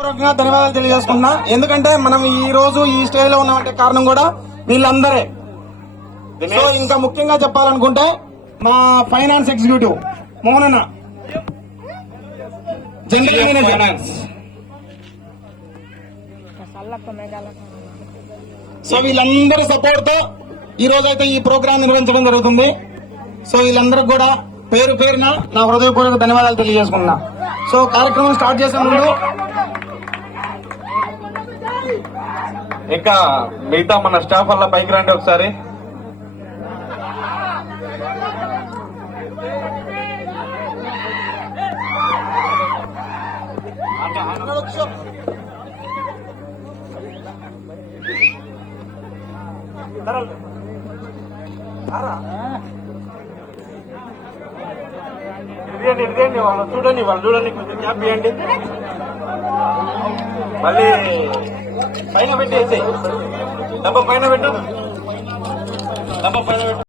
పూర్వకంగా ధన్యవాదాలు తెలియజేసుకున్నా. ఎందుకంటే మనం ఈ రోజు ఈ స్టేజ్ లో ఉన్నామంటే కారణం కూడా వీళ్ళందరే. సో ఇంకా ముఖ్యంగా చెప్పాలనుకుంటే మా ఫైనాన్స్ ఎగ్జిక్యూటివ్ మోహనన్న, జనరల్ మేనేజర్. సో వీళ్ళందరి సపోర్ట్ తో ఈ రోజైతే ఈ ప్రోగ్రాం నిర్వహించడం జరుగుతుంది. సో వీళ్ళందరికి కూడా పేరు పేరున నా హృదయపూర్వక ధన్యవాదాలు తెలియజేసుకున్నా. సో కార్యక్రమం స్టార్ట్ చేసే ముందు ఇంకా మిగతా మన స్టాఫ్ వల్ల పైకి రండి ఒకసారి. ఇదేంటి వాళ్ళు చూడండి కొంచెం క్యాప్ ఇవ్వండి. మళ్ళీ పైన పెట్టేసి డబ్బా పైన పెట్టు.